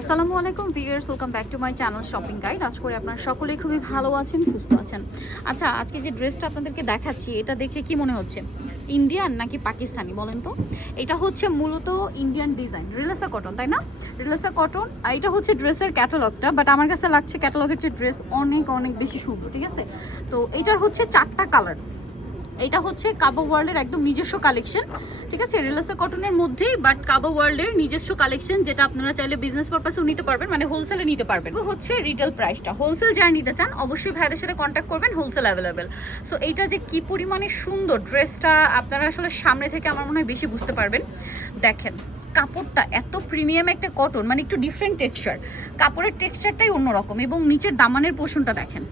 আসসালামু আলাইকুম viewers, welcome back to my channel shopping guide. আশা করি আপনারা সকলেই খুবই ভালো আছেন, সুস্থ আছেন। আচ্ছা, আজকে যে ড্রেসটা আপনাদেরকে দেখাচ্ছি এটা দেখে কি মনে হচ্ছে, ইন্ডিয়ান নাকি পাকিস্তানি বলেন তো? এটা হচ্ছে মূলত ইন্ডিয়ান ডিজাইন, রিলেসা কটন, তাই না? রিলেসা কটন। এটা হচ্ছে ড্রেসের ক্যাটালগটা, বাট আমার কাছে লাগছে ক্যাটালগের চেয়ে ড্রেস অনেক অনেক বেশি সুন্দর, ঠিক আছে? তো এটার হচ্ছে 4টা কালার। এটা হচ্ছে কাবো ওয়ার্ল্ডের একদম নিজস্ব কালেকশন, ঠিক আছে? রিলেসা কটনের মধ্যেই, বাট কাবো ওয়ার্ল্ডের নিজস্ব কালেকশন, যেটা আপনারা চাইলে বিজনেস পারপাসেও নিতে পারবেন, মানে হোলসেলে নিতে পারবেন। হচ্ছে রিটেল প্রাইসটা, হোলসেল যারা নিতে চান অবশ্যই ভাইদের সাথে কন্ট্যাক্ট করবেন, হোলসেল অ্যাভেলেবেল। সো এইটা যে কি পরিমাণে সুন্দর ড্রেসটা, আপনারা আসলে সামনে থেকে আমার মনে হয় বেশি বুঝতে পারবেন। দেখেন কাপড়টা এত প্রিমিয়াম একটা কটন, মানে একটু ডিফারেন্ট টেক্সচার, কাপড়ের টেক্সচারটাই অন্যরকম। এবং নিচের দামানের পোর্শনটা দেখেন,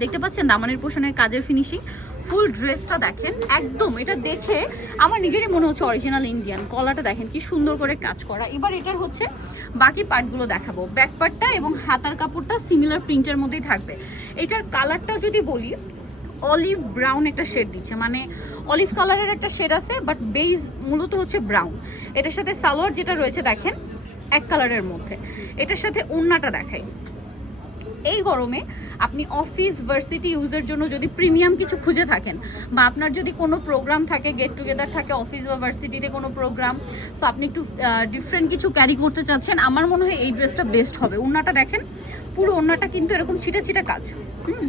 দেখতে পাচ্ছেন দামানের পোর্শনের কাজের ফিনিশিং। ফুল ড্রেসটা দেখেন, একদম এটা দেখে আমার নিজেরই মনে হচ্ছে অরিজিনাল ইন্ডিয়ান। গলাটা দেখেন কি সুন্দর করে কাজ করা। এবার এটার হচ্ছে বাকি পার্টগুলো দেখাবো। ব্যাক পার্টটা এবং হাতার কাপড়টা সিমিলার প্রিন্টের মধ্যেই থাকবে। এটার কালারটা যদি বলি, অলিভ ব্রাউন একটা শেড দিচ্ছে, মানে অলিভ কালারের একটা শেড আছে, বাট বেজ মূলত হচ্ছে ব্রাউন। এটার সাথে সালোয়ার যেটা রয়েছে দেখেন এক কালারের মধ্যে। এটার সাথে ওড়নাটা দেখাই। এই গরমে আপনি অফিস ভার্সিটি ইউজের জন্য যদি প্রিমিয়াম কিছু খুঁজে থাকেন, বা আপনার যদি কোনো প্রোগ্রাম থাকে, গেট টুগেদার থাকে অফিস বা ভার্সিটিতে কোনো প্রোগ্রাম, সো আপনি একটু ডিফারেন্ট কিছু ক্যারি করতে চাচ্ছেন, আমার মনে হয় এই ড্রেসটা বেস্ট হবে। ওড়নাটা দেখেন, পুরো ওড়নাটা কিন্তু এরকম ছিটা ছিটা কাজ,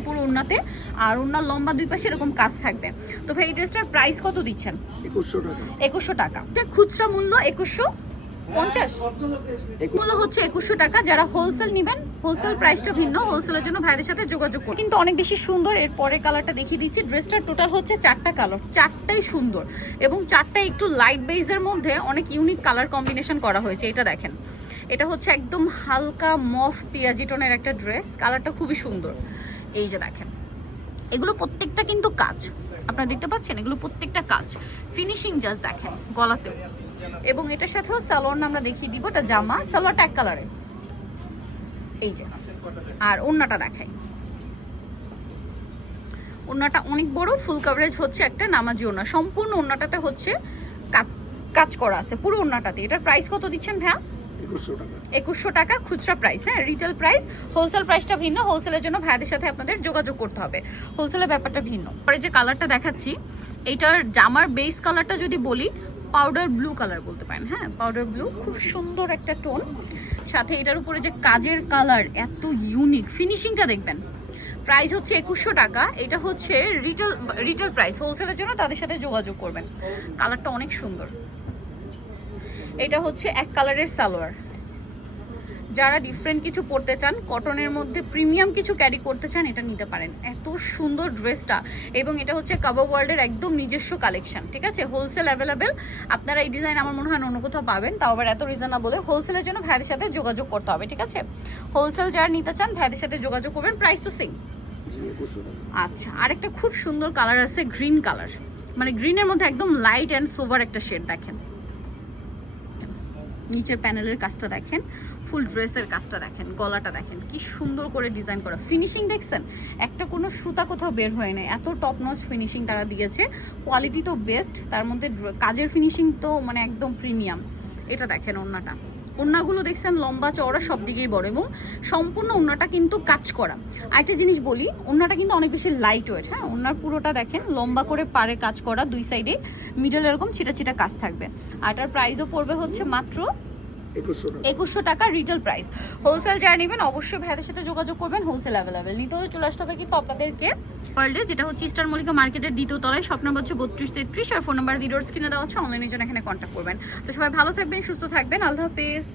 পুরো ওড়নাতে। আর ওড়নার লম্বা দুই পাশে এরকম কাজ থাকবে। তো ভাই এই ড্রেসটার প্রাইস কত দিচ্ছেন? 2100 টাকা। খুচরা মূল্য 2150, মূল্য হচ্ছে 2100 টাকা। যারা হোলসেল নেবেন, হোলসেল প্রাইসটা ভিন্ন, হোলসেলের জন্য ভাইদের সাথে যোগাযোগ করুন। কিন্তু অনেক বেশি সুন্দর। এর পরের কালারটা দেখিয়ে দিচ্ছি। ড্রেসটার টোটাল হচ্ছে 4টা কালার, 4টাই সুন্দর, এবং 4টাই একটু লাইট বেজের মধ্যে অনেক ইউনিক কালার কম্বিনেশন করা হয়েছে। এটা দেখেন, এটা হচ্ছে একদম হালকা মফ পিয়াজি টোনের একটা ড্রেস, কালারটা খুবই সুন্দর। এই যে দেখেন, এগুলো প্রত্যেকটা কিন্তু কাজ, আপনারা দেখতে পাচ্ছেন, এগুলো প্রত্যেকটা কাজ। ফিনিশিং জাস্ট দেখেন গলাতেও। এবং এটার সাথেও সালোয়ার আমরা দেখিয়ে দিব। এটা জামা, সালোয়ারটা এক কালারের, এই যে। আর ওড়নাটা দেখাই, ওড়নাটা অনেক বড়, ফুল কভারেজ হচ্ছে একটা নামাজি ওড়না। সম্পূর্ণ ওড়নাটাতে হচ্ছে কাজ করা আছে পুরো ওড়নাটাতে। এটার প্রাইস কত দিচ্ছেন ভাইয়া? 2100 টাকা খুচরা প্রাইস। হ্যাঁ, রিটেল প্রাইস, হোলসেল প্রাইসটা ভিন্ন। হোলসেলের জন্য ভাইয়াদের সাথে আপনাদের যোগাযোগ করতে হবে, হোলসেলের ব্যাপারটা ভিন্ন। পরে যে কালারটা দেখাচ্ছি, এইটার জামার বেস কালারটা যদি বলি, পাউডার ব্লু কালার বলতে পারেন। হ্যাঁ, পাউডার ব্লু, খুব সুন্দর একটা টোন। সাথে এটার উপরে যে কাজের কালার, এত ইউনিক, ফিনিশিংটা দেখবেন। প্রাইস হচ্ছে 2100 টাকা। এটা হচ্ছে রিটেল প্রাইস, হোলসেলের জন্য তাদের সাথে যোগাযোগ করবেন। কালারটা অনেক সুন্দর। এটা হচ্ছে এক কালারের সালোয়ার। যারা ডিফারেন্ট কিছু পরতে চান, কটনের মধ্যে প্রিমিয়াম কিছু ক্যারি করতে চান, এটা নিতে পারেন। এত সুন্দর ড্রেসটা। এবং এটা হচ্ছে কাবো ওয়ার্ল্ডের একদম নিজস্ব কালেকশন, ঠিক আছে? Wholesale available. আপনারা এই ডিজাইন আমার মনে হয় অন্য কোথাও পাবেন, তাও আবার এত রিজনেবলে। হোলসেলের জন্য ভাইদের সাথে যোগাযোগ করতে হবে, ঠিক আছে? হোলসেল যারা নিতে চান ভাইদের সাথে যোগাযোগ করবেন। প্রাইস তো সেম। আচ্ছা, আরেকটা খুব সুন্দর কালার আছে, গ্রিন কালার, মানে গ্রিনের মধ্যে একদম লাইট অ্যান্ড সোভার একটা শেড। দেখেন নিচের প্যানেলের কাজটা দেখেন, ফুল ড্রেসের কাজটা দেখেন, গলাটা দেখেন কি সুন্দর করে ডিজাইন করা। ফিনিশিং দেখছেন, একটা কোনো সুতা কোথাও বের হয়ে নেই, এত টপ নচ ফিনিশিং তারা দিয়েছে। কোয়ালিটি তো বেস্ট, তার মধ্যে কাজের ফিনিশিং তো মানে একদম প্রিমিয়াম। এটা দেখেন ওড়নাটা, ওড়নাগুলো দেখছেন লম্বা চওড়া সব দিকেই বড়, এবং সম্পূর্ণ ওড়নাটা কিন্তু কাজ করা। আরেকটা জিনিস বলি, ওড়নাটা কিন্তু অনেক বেশি লাইট ওয়েট। হ্যাঁ, ওড়নার পুরোটা দেখেন লম্বা করে পাড়ে কাজ করা, দুই সাইডে মিডল এরকম ছিটা ছিটা কাজ থাকবে। আর এটার প্রাইসও পড়বে হচ্ছে মাত্র 2100 টাকা রিটেল প্রাইস। হোলসেল যারা নেবেন অবশ্যই ভাইদের সাথে যোগাযোগ করবেন, হোলসেল অ্যাভেলেবেল। নিতে হলে চলে আসতে হবে কিন্তু আপনাদেরকে ওয়ার্ল্ডে, যেটা হচ্ছে ইস্টার মল্লিকা মার্কেটের দ্বিতীয় তলায়, শপ নাম্বার হচ্ছে 3233, আর ফোন নাম্বার ভিডিওর স্ক্রিনে দেওয়া হচ্ছে, অনলাইনে জন্য এখানে কন্ট্যাক্ট করবেন। তো সবাই ভালো থাকবেন, সুস্থ থাকবেন, আল্লাহ হাফেজ।